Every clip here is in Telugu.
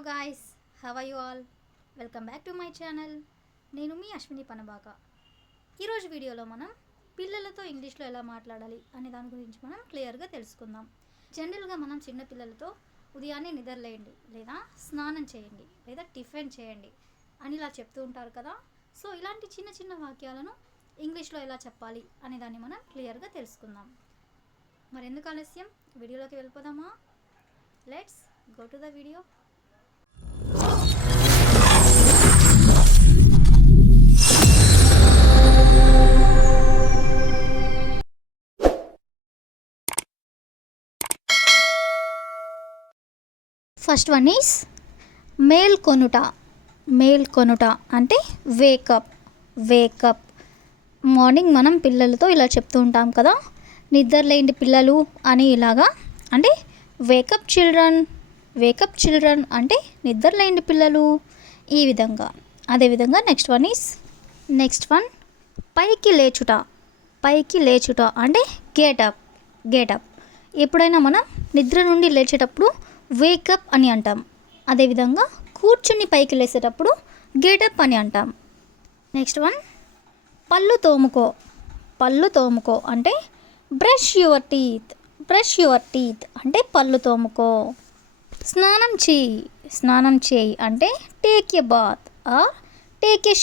Hello guys, how are you all? Welcome back to my channel. నేను మీ అశ్విని పనబాక. ఈరోజు వీడియోలో మనం పిల్లలతో ఇంగ్లీష్లో ఎలా మాట్లాడాలి అనే దాని గురించి మనం క్లియర్గా తెలుసుకుందాం. జనరల్గా మనం చిన్న పిల్లలతో ఉదయాన్నే నిద్రలేయండి, లేదా స్నానం చేయండి, లేదా టిఫిన్ చేయండి అని ఇలా చెప్తూ ఉంటారు కదా. సో ఇలాంటి చిన్న చిన్న వాక్యాలను ఇంగ్లీష్లో ఎలా చెప్పాలి అనే దాన్ని మనం క్లియర్గా తెలుసుకుందాం. మరెందుకు ఆలస్యం, వీడియోలోకి వెళ్ళిపోదామా? Let's go to the video. First one is మేల్కొనుట. మేల్కొనుట అంటే వేకప్. మార్నింగ్ మనం పిల్లలతో ఇలా చెప్తూ ఉంటాం కదా, నిద్రలేండి పిల్లలు అని. ఇలాగా అంటే వేకప్ చిల్డ్రన్ అంటే నిద్రలేండి పిల్లలు, ఈ విధంగా. అదేవిధంగా నెక్స్ట్ వన్ పైకి లేచుట అంటే గేటప్. ఎప్పుడైనా మనం నిద్ర నుండి లేచేటప్పుడు వేకప్ అని అంటాం. అదేవిధంగా కూర్చుని పైకి లేచేటప్పుడు గెటప్ అని అంటాం. నెక్స్ట్ వన్ పళ్ళు తోముకో అంటే బ్రష్ యువర్ టీత్ అంటే పళ్ళు తోముకో. స్నానం చేయి అంటే take a bath or take a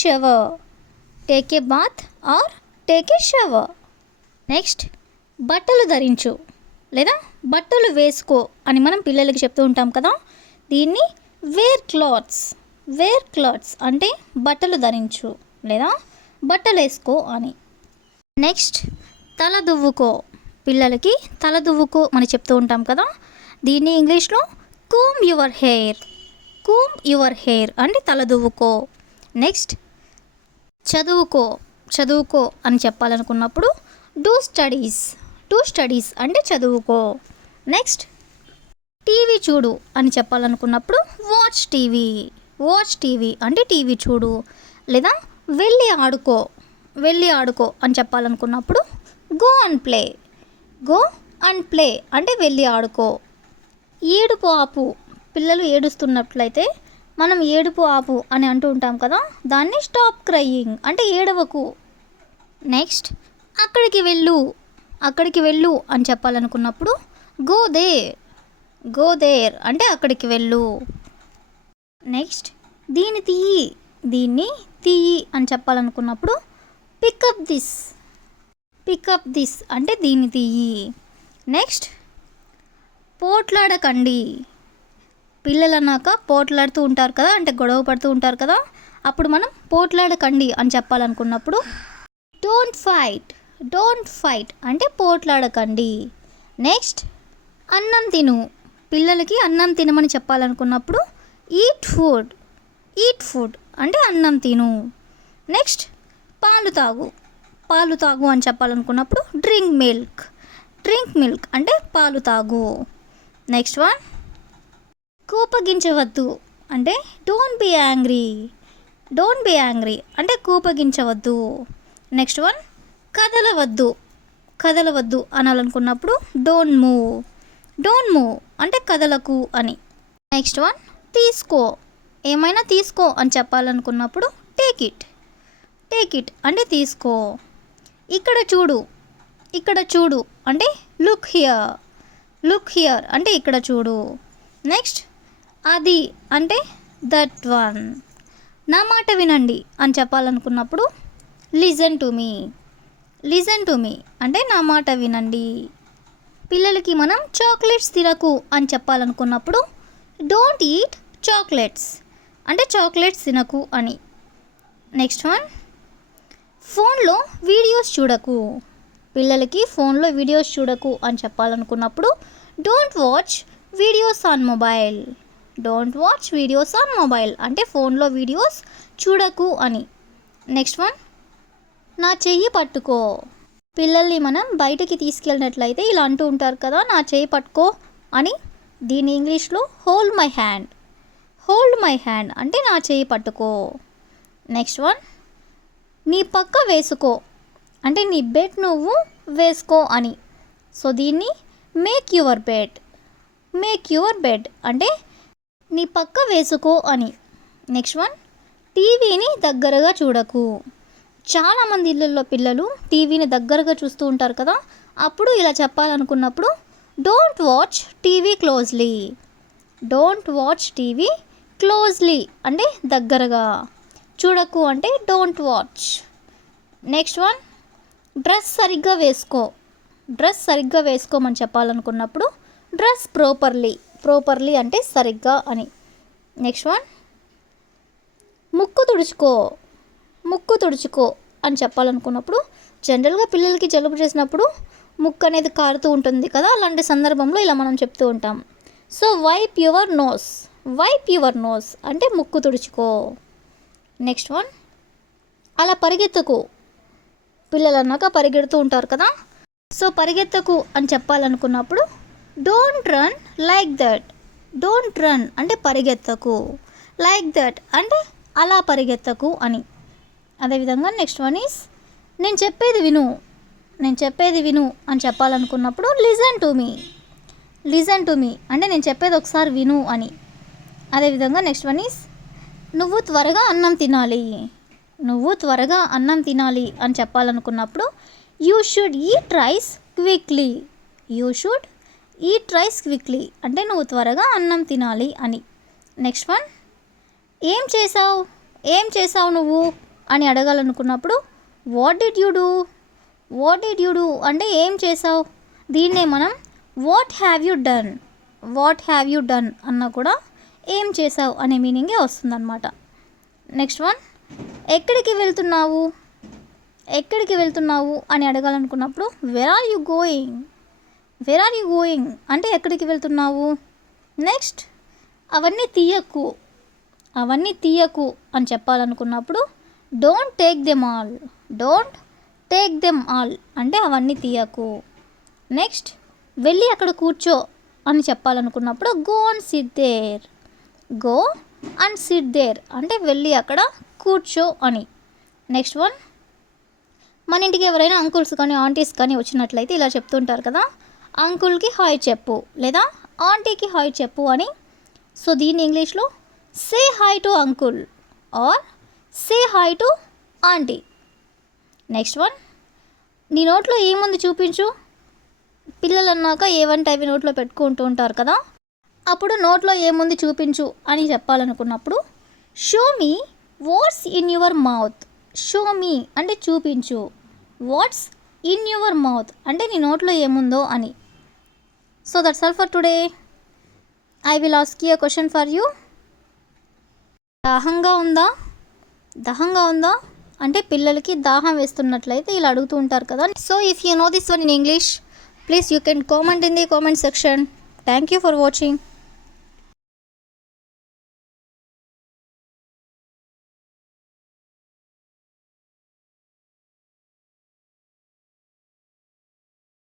shower. Next బట్టలు ధరించు లేదా బట్టలు వేసుకో అని మనం పిల్లలకి చెప్తూ ఉంటాం కదా. దీన్ని వేర్ క్లాత్స్ అంటే బట్టలు ధరించు లేదా బట్టలు వేసుకో అని. నెక్స్ట్ తల దువ్వుకో, పిల్లలకి తల దువ్వుకో అని చెప్తూ ఉంటాం కదా. దీన్ని ఇంగ్లీష్లో కూమ్ యువర్ హెయిర్ అంటే తల దువ్వుకో. నెక్స్ట్ చదువుకో అని చెప్పాలనుకున్నప్పుడు డూ స్టడీస్ అంటే చదువుకో. నెక్స్ట్ టీవీ చూడు అని చెప్పాలనుకున్నప్పుడు వాచ్ టీవీ అంటే టీవీ చూడు. లేదా వెళ్ళి ఆడుకో అని చెప్పాలనుకున్నప్పుడు గో అండ్ ప్లే అంటే వెళ్ళి ఆడుకో. ఏడుపు ఆపు, పిల్లలు ఏడుస్తున్నట్లయితే మనం ఏడుపు ఆపు అని అంటూ ఉంటాం కదా. దాన్ని స్టాప్ క్రయింగ్ అంటే ఏడవకు. నెక్స్ట్ అక్కడికి వెళ్ళు అని చెప్పాలనుకున్నప్పుడు గో దేర్ అంటే అక్కడికి వెళ్ళు. నెక్స్ట్ దీన్ని తీయి అని చెప్పాలనుకున్నప్పుడు పికప్ దిస్ అంటే దీన్ని తీయి. నెక్స్ట్ పోట్లాడకండి, పిల్లలు అన్నాక పోట్లాడుతూ ఉంటారు కదా, అంటే గొడవ పడుతూ ఉంటారు కదా. అప్పుడు మనం పోట్లాడకండి అని చెప్పాలనుకున్నప్పుడు డోంట్ ఫైట్ అంటే పోట్లాడకండి. నెక్స్ట్ అన్నం తిను, పిల్లలకి అన్నం తినమని చెప్పాలనుకున్నప్పుడు ఈట్ ఫుడ్ అంటే అన్నం తిను. నెక్స్ట్ పాలు తాగు అని చెప్పాలనుకున్నప్పుడు డ్రింక్ మిల్క్ అంటే పాలు తాగు. నెక్స్ట్ వన్ కోపగించవద్దు అంటే డోంట్ బి యాంగ్రీ అంటే కోపగించవద్దు. నెక్స్ట్ వన్ కదలవద్దు అనాలనుకున్నప్పుడు డోంట్ మూవ్ అంటే కదలకు అని. నెక్స్ట్ వన్ ఏమైనా తీసుకో అని చెప్పాలనుకున్నప్పుడు టేక్ ఇట్ అంటే తీసుకో. ఇక్కడ చూడు అంటే లుక్ హియర్ అంటే ఇక్కడ చూడు. నెక్స్ట్ అది అంటే దట్ వన్. నా మాట వినండి అని చెప్పాలనుకున్నప్పుడు లిజన్ టు మీ అంటే నా మాట వినండి. పిల్లలకి మనం చాక్లెట్స్ తినకు అని చెప్పాలనుకున్నప్పుడు డోంట్ ఈట్ చాక్లెట్స్ అంటే చాక్లెట్స్ తినకు అని. నెక్స్ట్ వన్ ఫోన్లో వీడియోస్ చూడకు, పిల్లలకి ఫోన్లో వీడియోస్ చూడకు అని చెప్పాలనుకున్నప్పుడు don't watch videos on mobile అంటే ఫోన్లో వీడియోస్ చూడకు అని. నెక్స్ట్ వన్ నా చెయ్యి పట్టుకో, పిల్లల్ని మనం బయటికి తీసుకెళ్ళినట్లయితే ఇలా అంటూ ఉంటారు కదా, నా చెయ్యి పట్టుకో అని. దీని ఇంగ్లీష్లో హోల్డ్ మై హ్యాండ్ అంటే నా చెయ్యి పట్టుకో. నెక్స్ట్ వన్ నీ పక్క వేసుకో అంటే నీ బెడ్ నువ్వు వేసుకో అని. సో దీన్ని మేక్ యువర్ బెడ్ అంటే నీ పక్క వేసుకో అని. నెక్స్ట్ వన్, టీవీని దగ్గరగా చూడకు. చాలామంది ఇళ్ళల్లో పిల్లలు టీవీని దగ్గరగా చూస్తూ ఉంటారు కదా, అప్పుడు ఇలా చెప్పాలనుకున్నప్పుడు don't watch TV closely. Don't watch TV closely అంటే దగ్గరగా, చూడకు అంటే don't watch. Next one, dress సరిగ్గా వేసుకో. డ్రెస్ సరిగ్గా వేసుకోమని చెప్పాలనుకున్నప్పుడు డ్రెస్ ప్రాపర్లీ. ప్రాపర్లీ అంటే సరిగ్గా అని. నెక్స్ట్ వన్, ముక్కు తుడుచుకో. ముక్కు తుడుచుకో అని చెప్పాలనుకున్నప్పుడు జనరల్గా పిల్లలకి జలుబు చేసినప్పుడు ముక్కు అనేది కారుతూ ఉంటుంది కదా, అలాంటి సందర్భంలో ఇలా మనం చెప్తూ ఉంటాం. So wipe your nose. Wipe your nose అంటే ముక్కు తుడుచుకో. నెక్స్ట్ వన్, అలా పరిగెత్తకు. పిల్లలు అన్నాక పరిగెడుతూ ఉంటారు కదా, సో పరిగెత్తకు అని చెప్పాలనుకున్నప్పుడు don't run like that. Don't run అంటే పరిగెత్తకు, లైక్ దట్ అంటే అలా పరిగెత్తకు అని. అదేవిధంగా నెక్స్ట్ వన్ ఈస్ నేను చెప్పేది విను. నేను చెప్పేది విను అని చెప్పాలనుకున్నప్పుడు listen to me. Listen to me అంటే నేను చెప్పేది ఒకసారి విను అని. అదేవిధంగా నెక్స్ట్ వన్ ఈస్ నువ్వు త్వరగా అన్నం తినాలి. నువ్వు త్వరగా అన్నం తినాలి అని చెప్పాలనుకున్నప్పుడు you should eat rice quickly. You should eat rice quickly అంటే నువ్వు త్వరగా అన్నం తినాలి అని. నెక్స్ట్ వన్, ఏం చేసావు. ఏం చేసావు నువ్వు అని అడగాలనుకున్నప్పుడు what did you do. What did you do అంటే ఏం చేసావు. దీన్నే మనం what have you done. What have you done అన్నా కూడా ఏం చేసావు అనే మీనింగే వస్తుందన్నమాట. నెక్స్ట్ వన్, ఎక్కడికి వెళ్తున్నావు. ఎక్కడికి వెళ్తున్నావు అని అడగాలనుకున్నప్పుడు where are you going. Where are you going అంటే ఎక్కడికి వెళ్తున్నావు. నెక్స్ట్, అవన్నీ తీయకు. అవన్నీ తీయకు అని చెప్పాలనుకున్నప్పుడు don't take them all. Don't take them all అంటే అవన్నీ తీయకు. నెక్స్ట్, వెళ్ళి అక్కడ కూర్చో అని చెప్పాలనుకున్నప్పుడు go and sit there. Go and sit there అంటే వెళ్ళి అక్కడ కూర్చో అని. నెక్స్ట్ వన్, మన ఇంటికి ఎవరైనా అంకుల్స్ కానీ ఆంటీస్ కానీ వచ్చినట్లయితే ఇలా చెప్తుంటారు కదా, అంకుల్కి హాయ్ చెప్పు లేదా ఆంటీకి హాయ్ చెప్పు అని. సో దీన్ని ఇంగ్లీష్లో say hi to uncle or say hi to aunty. Next one, నీ నోట్లో ఏముంది చూపించు. పిల్లలు అన్నాక ఏవంటే అవి నోట్లో పెట్టుకుంటూ ఉంటారు కదా, అప్పుడు నోట్లో ఏముంది చూపించు అని చెప్పాలనుకున్నప్పుడు show me what's in your mouth. Show me అంటే చూపించు. వాట్స్ ఇన్ యువర్ మౌత్ అంటే నీ నోట్లో ఏముందో అని. So that's all for today. I will ask you a question for you. దాహంగా ఉందా. దాహంగా ఉందా అంటే పిల్లలకి దాహం వేస్తున్నట్లయితే ఇలా అడుగుతూ ఉంటారు కదా. So if you know this one in English, please you can comment in the comment section. Thank you for watching.